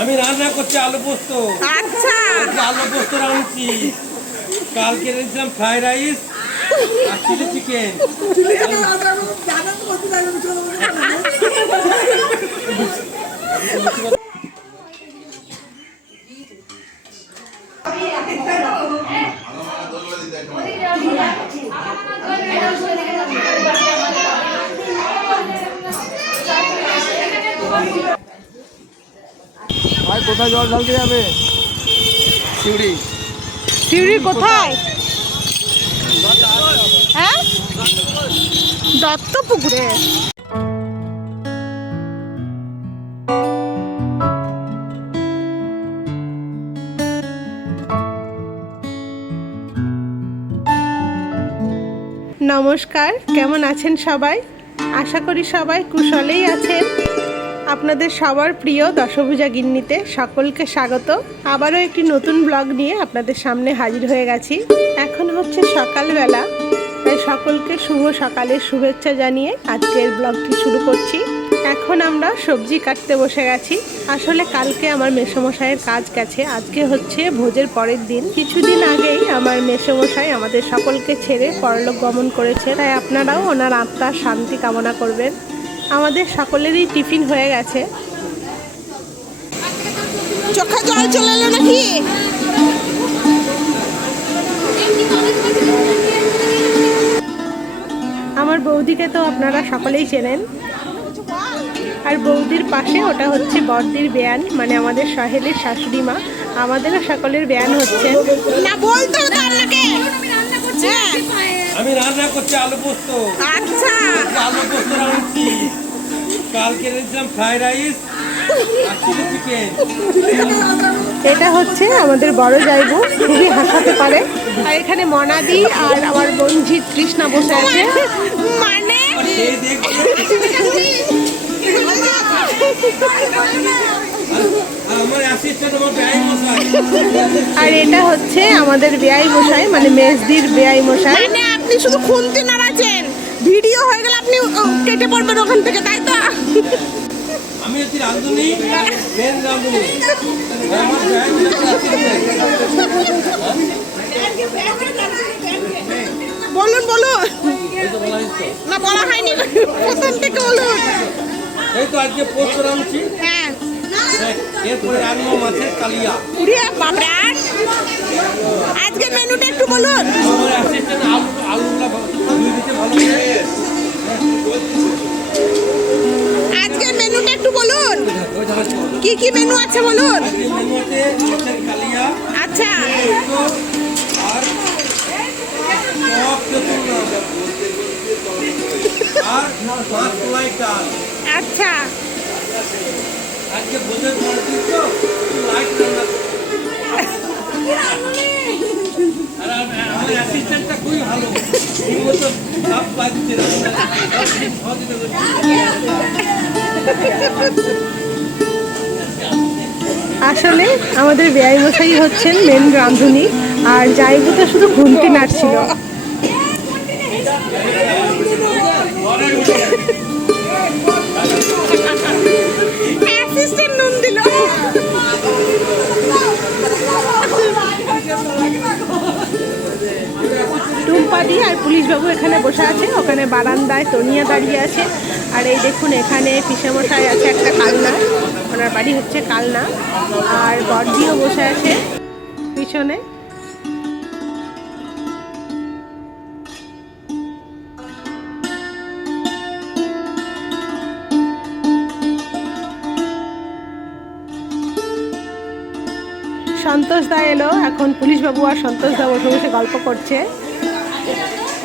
আমি রান্না করছি আলু পোস্ত। আচ্ছা। আলু পোস্ত রাঁধছি। কালকে রেখেছিলাম ফ্রাইড রাইস আর চিলি চিকেন। ভাই কোথায় জল ঢালতে যাবে? সিউড়ি। সিউড়ি কোথায়? হ্যাঁ? দত্তপুকুরে। নমস্কার কেমন আছেন সবাই? আশা করি সবাই কুশলেই আছেন। আপনাদের সবার প্রিয় দশভুজা গিন্নিতে সকলকে স্বাগত। আবারও একটি নতুন ব্লগ নিয়ে আপনাদের সামনে হাজির হয়ে গেছি। এখন হচ্ছে সকালবেলা। তাই সকলকে শুভ সকালের শুভেচ্ছা জানিয়ে আজকের ব্লগটি শুরু করছি। এখন আমরা সবজি কাটতে বসে গেছি। আসলে কালকে আমার মেসমশাইয়ের কাজ গেছে। আজকে হচ্ছে ভোজের পরের দিন। কিছুদিন আগেই আমার মেসমশাই আমাদের সকলকে ছেড়ে পরলোক গমন করেছে। তাই আপনারাও ওনার আত্মার শান্তি কামনা করবেন। আমাদের সকলেরই টিফিন হয়ে গেছে। চোখে জল চলে এলো নাকি? আমার বৌদিকে তো আপনারা সকলেই চেনেন। আর বৌদির পাশে ওটা হচ্ছে বড়দির বেয়ান মানে আমাদের সহেলের শাশুড়ি মা। আমাদেরও সকলের বেয়ান হচ্ছে। না বলতো আপনাকে আমি রান্না করছি আলু পোস্ত। আচ্ছা। আলু পোস্ত রাঁধছি। কালকে রেখেছিলাম ফ্রাইড রাইস এটা হচ্ছে আমাদের বড় জায়গু খুবই হাসাতে পারে। আর এখানে মনাদি আর আমার বঞ্জিত তৃষ্ণা বসে আছে। মানে? আর এটা হচ্ছে আমাদের বেআই মশাই মানে মেজদির বেআই মশাই। মানে আপনি শুধু খুনতে নাড়াচ্ছেন। ভিডিও হয়ে গেলে আপনি কেটে পড়বেন ওখান থেকে তাই তো? আমি হচ্ছি রাঁধুনি মেন রাঁধুনি। বলুন বলুন। না বলা হয়নি। প্রথম থেকে বলুন। এই তো আজকে হ্যাঁ। দেখ, এরপরে রান্না মাছের কালিয়া। উড়িয়া বাপরে আজকে মেনুটা একটু বলুন। আমার অ্যাসিস্ট্যান্ট আলু আলুগুলা ধুয়ে দিতে ভালো আজকে মেনুটা একটু বলুন। কি কি মেনু আছে বলুন? আচ্ছা। আর আচ্ছা। আসলে আমাদের বেআই মশাই হচ্ছেন মেন রাঁধুনি আর তো শুধু ঘুমটি নাড়ছিল। পুলিশবাবু এখানে বসে আছে ওখানে বারান্দায় তনিয়া দাঁড়িয়ে আছে। আর এই দেখুন, এখানে পিসামশাই আছে একটা কালনা, ওনার বাড়ি হচ্ছে কালনা। আর বর্দিও বসে আছে পিছনে। সন্তোষ দা এলো, এখন পুলিশবাবু আর সন্তোষ দা বসে বসে গল্প করছে।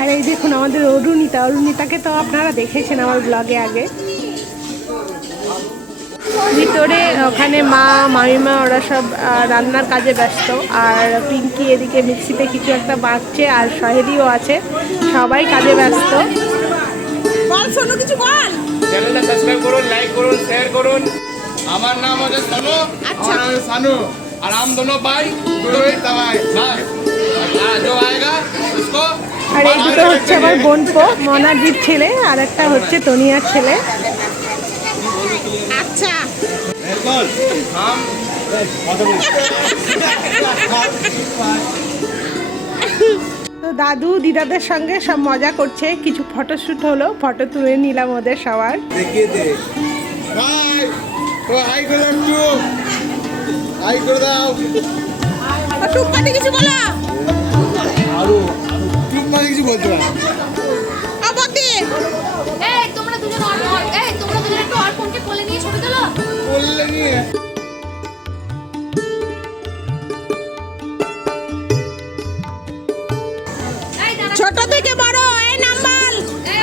আর এই দেখুন আমাদের অরুণিতা অরুণিতাকে তো আপনারা দেখেছেন আমার ব্লগে আগে ভিতরে ওখানে মা মামিমা ওরা সব আহ, রান্নার কাজে ব্যস্ত আর পিঙ্কি এদিকে মিক্সিতে কিছু একটা বাঁচছে আর সহেলিও আছে সবাই কাজে ব্যস্ত বল শোনো কিছু বল চ্যানেলটা সাবস্ক্রাইব করুন লাইক করুন শেয়ার করুন আমার নাম হচ্ছে সানু अच्छा। और नाम है सानू और हम दोनों भाई दोनों ही तवाई भाई और जो आएगा उसको আর এই দুটো হচ্ছে আমার বোন বোনপো মনাদির ছেলে আর একটা হচ্ছে তনিয়ার ছেলে। আচ্ছা। তো দাদু দিদাদের সঙ্গে সব মজা করছে কিছু ফটোশ্যুট হলো ফটো তুলে নিলাম ওদের সবার। টুকটাকে বলো। কিছু বলতে পারো এই তোমরা দুজন এই তোমরা দুজন একটু আর কোলে নিয়ে ছবি তোলো বললে নিয়ে ছোট থেকে বড় এই নাম্বার এই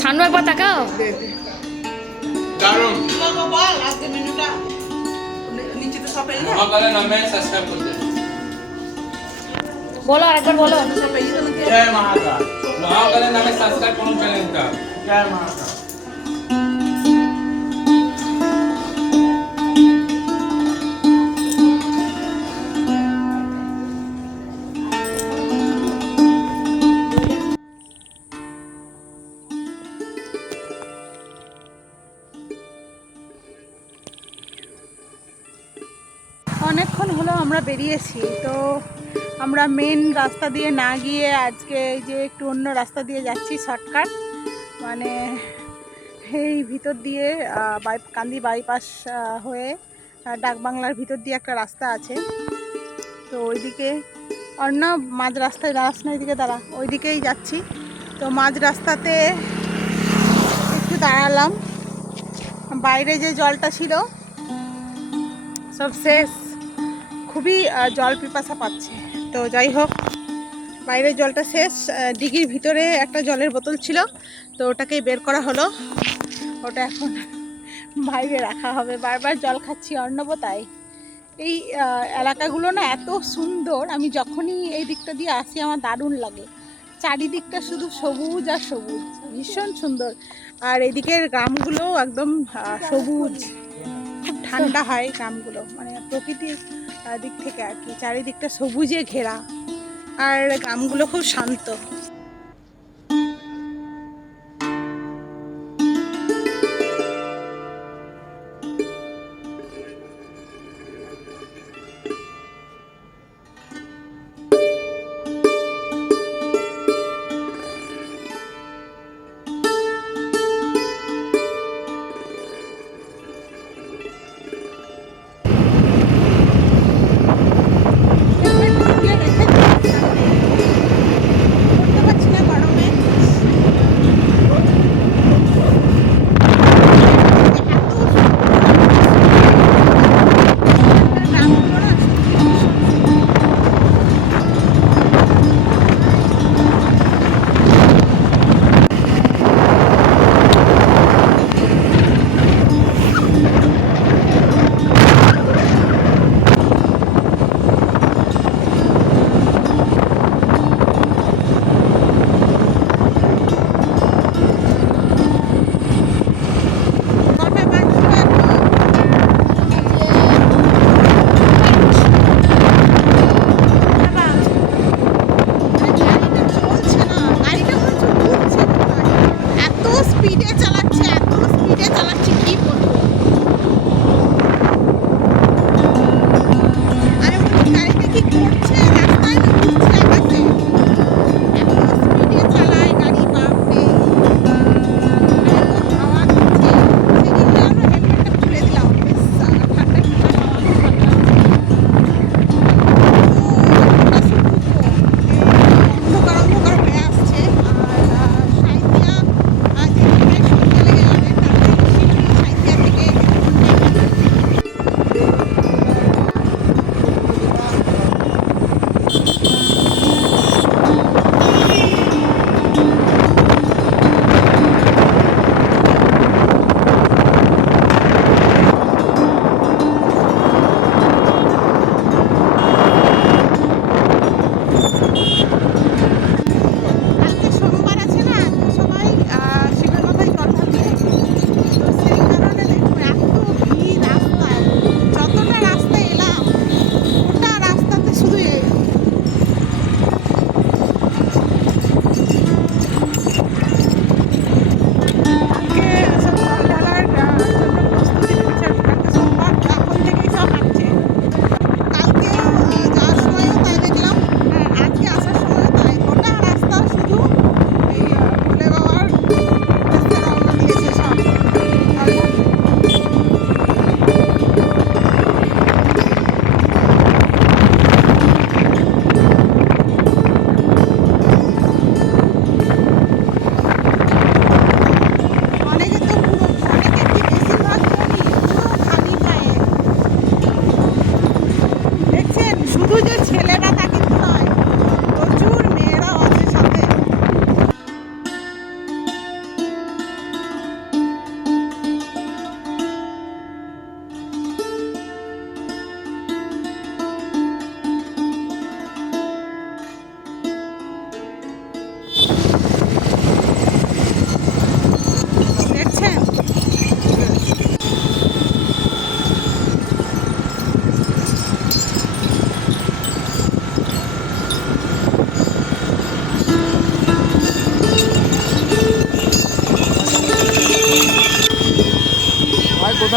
সানু একবার তাকাও। দারুণ। আর একবার সাবস্ক্রাইব করতে বলো আরেকবার বলো। জয় মহাকাল। মহাকালের নামে সাবস্ক্রাইব করুন চ্যানেলটা জয় মহাকাল। আমরা বেরিয়েছি, তো আমরা মেন রাস্তা দিয়ে না গিয়ে আজকে এই যে একটু অন্য রাস্তা দিয়ে যাচ্ছি শর্টকাট মানে এই ভিতর দিয়ে বাই কান্দি বাইপাস হয়ে ডাকবাংলার ভিতর দিয়ে একটা রাস্তা আছে। তো ওইদিকে অন্য মাঝ রাস্তায় দাঁড়াস না ওইদিকে দাঁড়া, ওইদিকেই যাচ্ছি। তো মাঝ রাস্তাতে একটু দাঁড়ালাম। বাইরে যে জলটা ছিল, সব শেষ। খুবই জল পিপাসা পাচ্ছে। তো যাই হোক বাইরের জলটা শেষ ডিগির ভিতরে একটা জলের বোতল ছিল তো ওটাকেই বের করা হলো। ওটা এখন বাইরে রাখা হবে। বারবার জল খাচ্ছি অর্ণব তাই। এই এলাকাগুলো না এত সুন্দর আমি যখনই এই দিকটা দিয়ে আসি আমার দারুণ লাগে। চারিদিকটা শুধু সবুজ আর সবুজ ভীষণ সুন্দর। আর এদিকের গ্রামগুলো একদম সবুজ। খুব ঠান্ডা হয় গ্রামগুলো মানে প্রকৃতির আহ, দিক থেকে আর কি। চারিদিকটা সবুজে ঘেরা। আর গ্রামগুলো খুব শান্ত।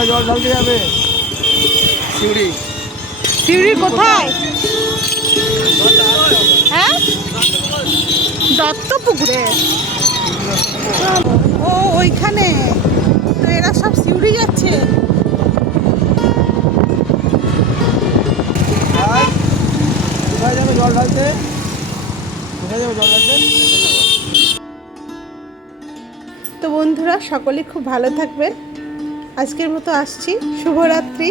কোথায় জল ঢালতে যাবে? সিউড়ি। সিউড়ি কোথায়? হ্যাঁ? দত্তপুকুরে। ও ওইখানে। তো এরা সব সিউড়ি যাচ্ছে। কোথায় যাবে জল ঢালতে? কোথায় যাবে জল ঢালতে? তো বন্ধুরা সকলে খুব ভালো থাকবেন। আজকের মতো আসছি। শুভরাত্রি।